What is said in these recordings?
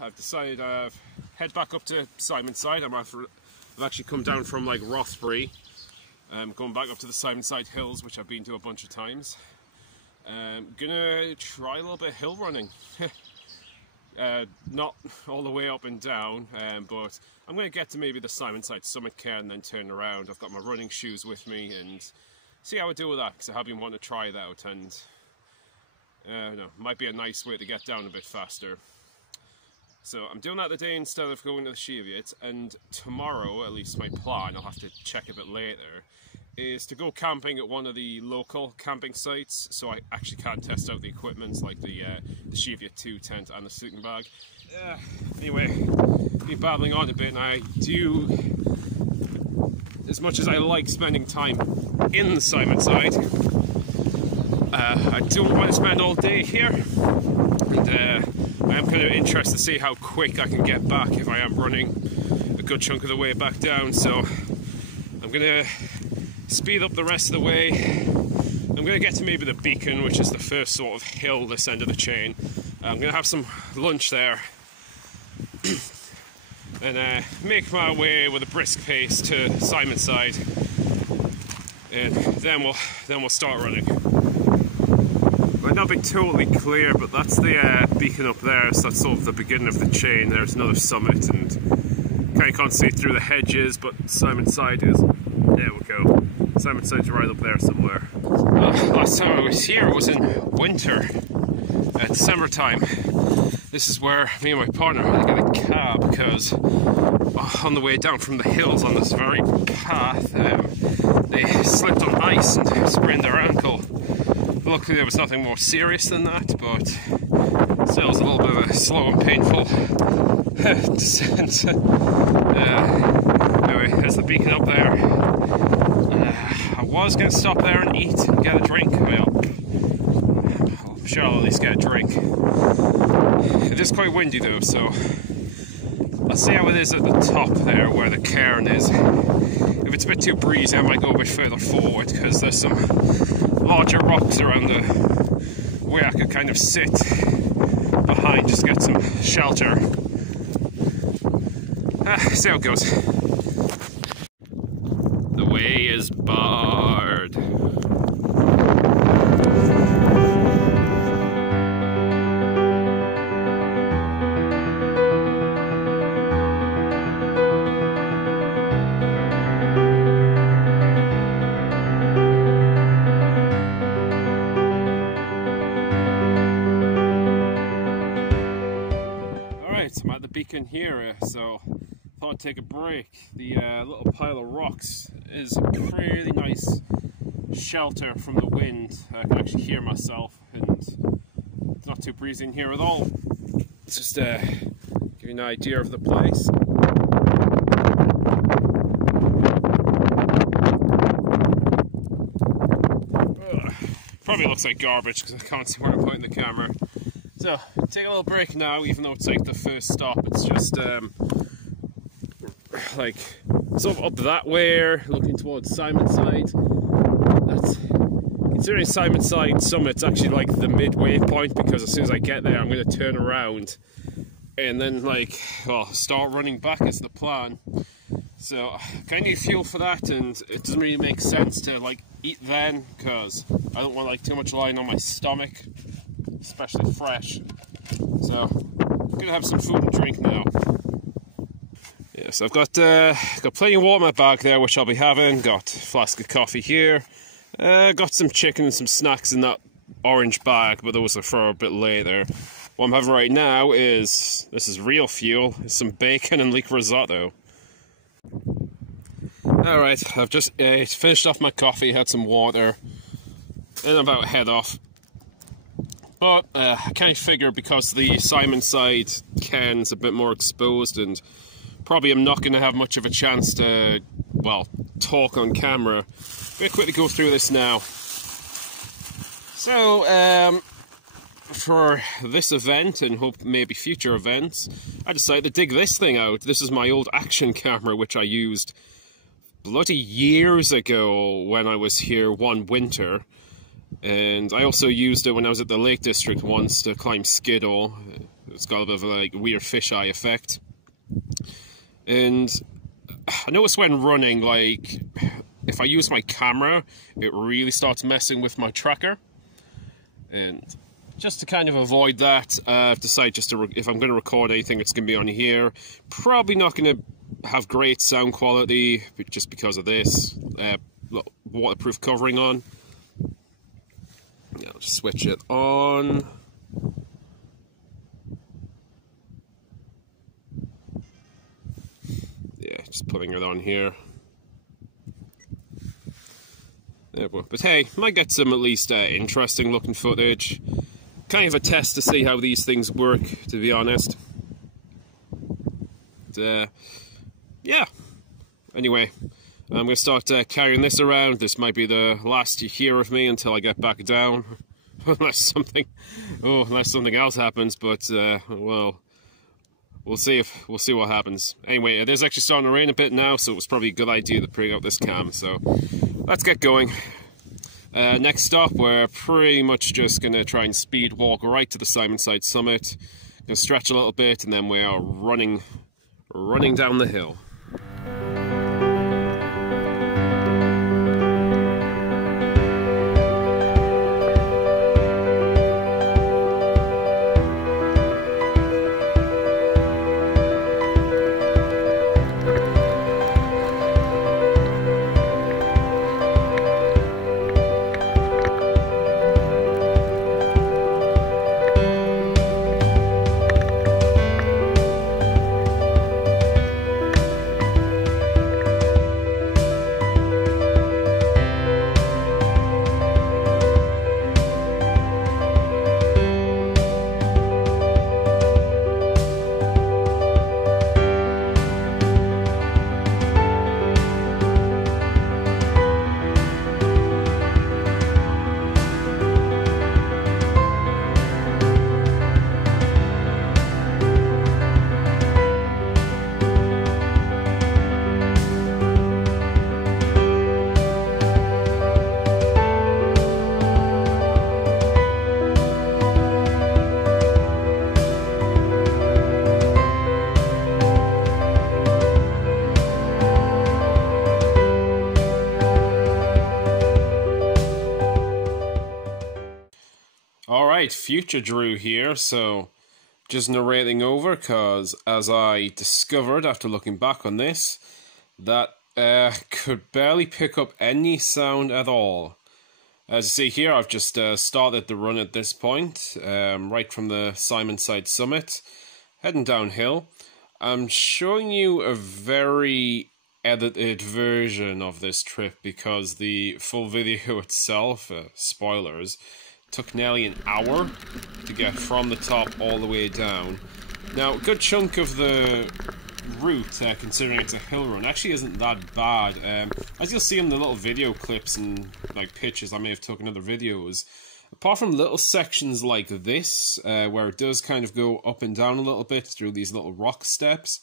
I've decided head back up to Simonside. I've actually come down from like Rothbury, going back up to the Simonside Hills, which I've been to a bunch of times. Gonna try a little bit of hill running. Not all the way up and down, but I'm gonna get to maybe the Simonside summit cairn and then turn around. I've got my running shoes with me and see how I do with that, because I have been wanting to try it out, and no, might be a nice way to get down a bit faster. So I'm doing that today instead of going to the Cheviot, and tomorrow, at least my plan, I'll have to check a bit later, is to go camping at one of the local camping sites, so I actually can test out the equipment like the Cheviot 2 tent and the sleeping bag. Anyway, been babbling on a bit, and I do, as much as I like spending time in the Simonside, I don't want to spend all day here, and I am kind of interested to see how quick I can get back if I am running a good chunk of the way back down. So I'm going to speed up the rest of the way. I'm going to get to maybe the beacon, which is the first sort of hill this end of the chain. I'm going to have some lunch there and make my way with a brisk pace to Simonside, and then we'll start running. Might not be totally clear, but that's the beacon up there, so that's sort of the beginning of the chain. There's another summit, and kind of can't see through the hedges, but Simonside is, there we go, Simonside's right up there somewhere. Last time I was here, it was in winter, at December time. This is where me and my partner had to get a cab, because on the way down from the hills on this very path, they slipped on ice and sprained their ankle. Luckily there was nothing more serious than that, but still it was a little bit of a slow and painful descent. Anyway, there's the beacon up there. I was going to stop there and eat and get a drink. Well, I'm sure I'll at least get a drink. It is quite windy though, so I'll see how it is at the top there where the cairn is. If it's a bit too breezy, I might go a bit further forward, because there's some larger rocks around the where I could kind of sit behind, just get some shelter. See how it goes. The way is barred. I'm at the beacon here, so I thought I'd take a break. The little pile of rocks is a pretty nice shelter from the wind. I can actually hear myself, and it's not too breezy in here at all. Just give you an idea of the place. Probably looks like garbage because I can't see where I'm pointing the camera. So, take a little break now, even though it's like the first stop. It's just like sort of up that way, looking towards Simonside. That's, considering Simonside summit's actually like the midway point, because as soon as I get there I'm going to turn around and then like, well, start running back is the plan. So I kind of need fuel for that, and it doesn't really make sense to like eat then, because I don't want like too much lying on my stomach, especially fresh. So I'm gonna have some food and drink now. Yes, I've got plenty of water in my bag there, which I'll be having. Got a flask of coffee here. Got some chicken and some snacks in that orange bag, but those are for a bit later. What I'm having right now is, this is real fuel, some bacon and leek risotto. Alright, I've just finished off my coffee, had some water, and I'm about to head off. But I kind of figure, because the Simonside cairn's a bit more exposed, and probably I'm not going to have much of a chance to, well, talk on camera. I'm going to quickly go through this now. So, for this event, and hope maybe future events, I decided to dig this thing out. This is my old action camera, which I used bloody years ago when I was here one winter. And I also used it when I was at the Lake District once to climb Skiddaw. it's got a bit of a like weird fisheye effect. And I notice when running, like if I use my camera, it really starts messing with my tracker. And just to kind of avoid that, I've decided just to, if I'm going to record anything, it's going to be on here. Probably not going to have great sound quality, just because of this waterproof covering on. Yeah, I'll just switch it on. Yeah, just putting it on here. Yeah, but hey, might get some at least interesting looking footage. Kind of a test to see how these things work, to be honest. Yeah. Anyway, I'm going to start carrying this around. This might be the last you hear of me until I get back down. unless something else happens, but well, we'll see what happens. Anyway, it is actually starting to rain a bit now, so it was probably a good idea to bring out this cam. So let's get going. Next stop, we're pretty much just gonna try and speed walk right to the Simonside summit. Gonna stretch a little bit, and then we are running down the hill. Alright, future Drew here, so just narrating over, because as I discovered after looking back on this, that could barely pick up any sound at all. As you see here, I've just started the run at this point, right from the Simonside summit, heading downhill. I'm showing you a very edited version of this trip, because the full video itself, spoilers, took nearly an hour to get from the top all the way down. Now, a good chunk of the route, considering it's a hill run, actually isn't that bad. As you'll see in the little video clips and like pictures I may have taken other videos, apart from little sections like this, where it does kind of go up and down a little bit through these little rock steps,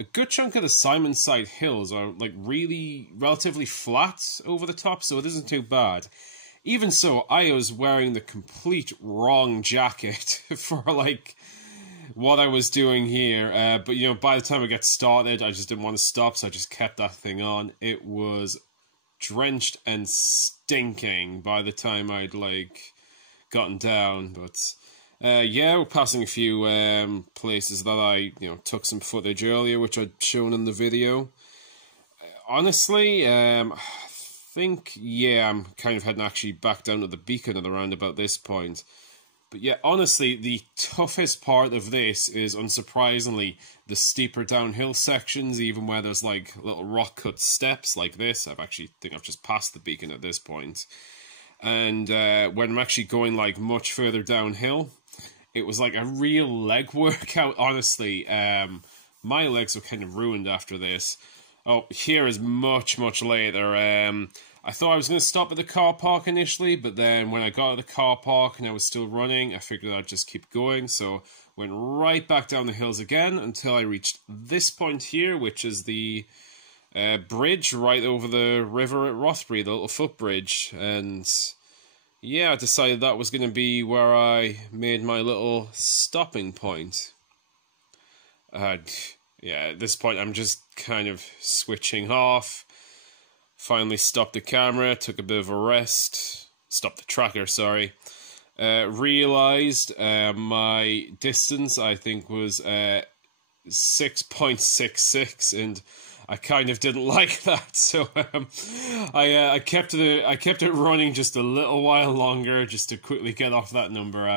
a good chunk of the Simonside Hills are like really relatively flat over the top, so it isn't too bad. Even so, I was wearing the complete wrong jacket for, like, what I was doing here. But, you know, by the time I got started, I just didn't want to stop, so I just kept that thing on. It was drenched and stinking by the time I'd, like, gotten down. But, yeah, we're passing a few places that I, you know, took some footage earlier, which I'd shown in the video. Honestly, yeah, I'm kind of heading actually back down to the beacon at around about this point. But yeah, honestly, the toughest part of this is, unsurprisingly, the steeper downhill sections, even where there's like little rock cut steps like this. I think I've just passed the beacon at this point. And when I'm actually going like much further downhill, it was like a real leg workout, honestly. My legs were kind of ruined after this. Oh, here is much, much later. I thought I was going to stop at the car park initially, but then when I got to the car park and I was still running, I figured I'd just keep going. So went right back down the hills again until I reached this point here, which is the bridge right over the river at Rothbury, the little footbridge. And yeah, I decided that was going to be where I made my little stopping point. Yeah, at this point I'm just kind of switching off. Finally stopped the camera, took a bit of a rest. Stopped the tracker, sorry. Realised my distance, I think, was 6.66, and I kind of didn't like that, so I kept it running just a little while longer, just to quickly get off that number.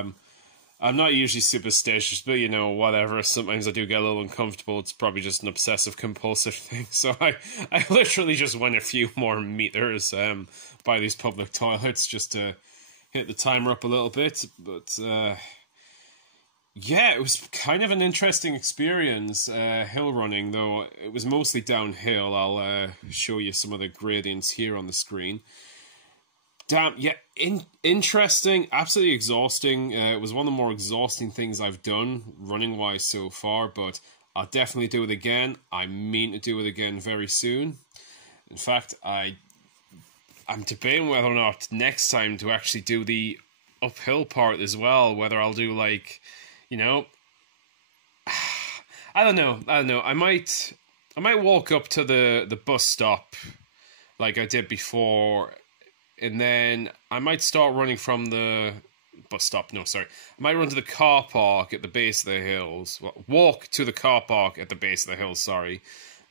I'm not usually superstitious, but you know, whatever. Sometimes I do get a little uncomfortable. It's probably just an obsessive compulsive thing. So I literally just went a few more meters by these public toilets just to hit the timer up a little bit. But yeah, it was kind of an interesting experience, hill running, though it was mostly downhill. I'll show you some of the gradients here on the screen. Damn, yeah, interesting, absolutely exhausting. It was one of the more exhausting things I've done, running-wise so far, but I'll definitely do it again. I mean to do it again very soon. In fact, I'm debating whether or not next time to actually do the uphill part as well, whether I'll do, like, you know, I don't know. I might walk up to the bus stop like I did before, and then I might start running from the bus stop. No, sorry. I might run to the car park at the base of the hills. Well, walk to the car park at the base of the hills, sorry.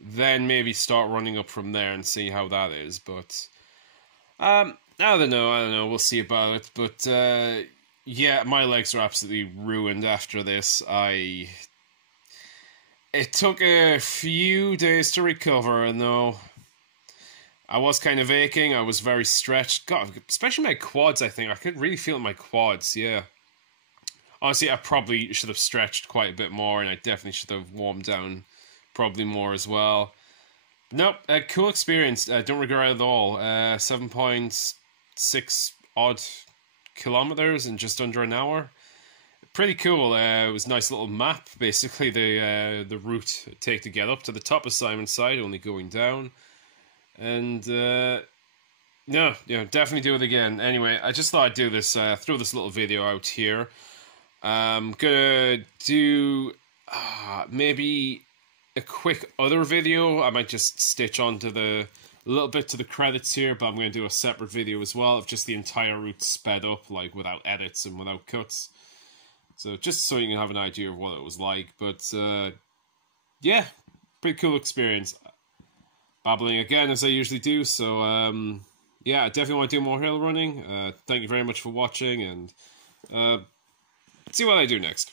Then maybe start running up from there and see how that is. But I don't know. We'll see about it. But yeah, my legs are absolutely ruined after this. It took a few days to recover, though. I was kind of aching. I was very stretched. God, especially my quads, I think. I could really feel it in my quads, yeah. Honestly, I probably should have stretched quite a bit more, and I definitely should have warmed down probably more as well. Nope, a cool experience. Don't regret it at all. 7.6 odd kilometers in just under an hour. Pretty cool. It was a nice little map, basically, the route I take to get up to the top of Simonside, only going down. And no, definitely do it again. Anyway, I just thought I'd do this, throw this little video out here. I'm gonna do maybe a quick other video. I might just stitch onto a little bit to the credits here, but I'm gonna do a separate video as well of just the entire route sped up, like without edits and without cuts. So just so you can have an idea of what it was like. But yeah, pretty cool experience. Babbling again, as I usually do, so yeah, I definitely want to do more hill running. Thank you very much for watching, and see what I do next.